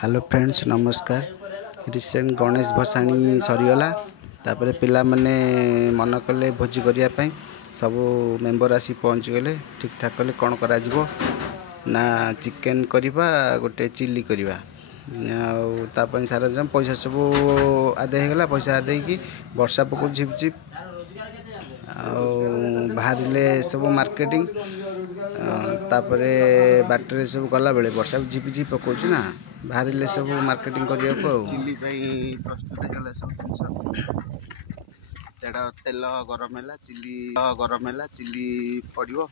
Hello friends नमस्कार। Recent Ganesh भसाणी सरीगला तापर पिला माने मन कले भोजी करने सब मेंबर आसी पहुँची गले ठीक ठाक कले कौन करा ना चिकेन करवा गोटे चिल्ली करवा सारा जन पैसा सब आदाय होगा। पैसा आदाय की वर्षा पको झिप झिप बाहर सब मार्केटिंग तापरे बाटर सब गला बेले वर्षा झिप झिप पकाउछ ना बाहर सब मार्केटिंग करने को चिल्ली प्रस्तुत होगा सब जिन तेल गरम है चिल्ली पड़ो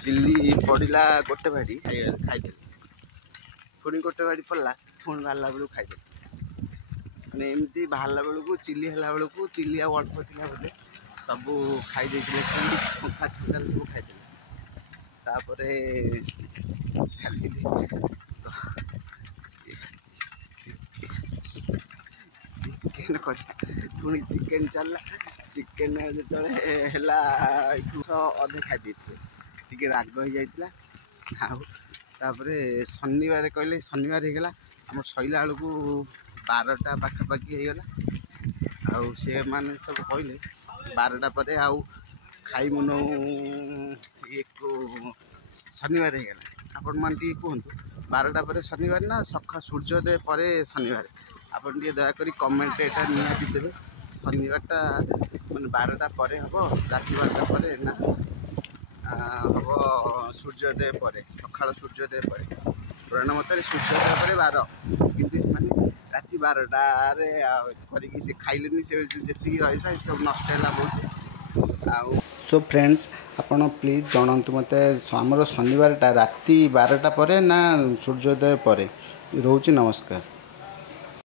चिल्ली पड़ा गोटे भाड़ी खाई पुणी गोटे भाड़ी पड़ा पुणी बाहर बेलू खाई मैंने एमती बाहर बेलू चिल्ली है बेलू चिल्ली अल्प था बोले सब खाई छंका छंका सब खाई तापरे चिकेन पुणी चिकेन चलला चिकेन जो अधे खाई टे राग हो जाता तापरे शनिवार कहले शनिवार होगला आम सैला बेलू 12टा पाखापाखि होगला से मैंने सब कहले 12टा पर आउ खाइमुन ये शनिवार होगला आपण मान कहतु 12टा पर शनिवार ना सका सूर्योदय पर शनिवार आपन दयाकोरी कमेंट एटा निहाती देवे शनिवारटा मैंने 12टा पर हम राति 12टा पर ना हम सूर्योदय पर सका सूर्योदय पर पुराण मत सूर्योदय पर 12 कि राति 12टारे कर खाइले से जी रही था सब नष्ट है बहुत। सो फ्रेंड्स आपण प्लीज जानतु मत आमर शनिवारटा राति 12टा पर ना सूर्योदय पर रोचे। नमस्कार।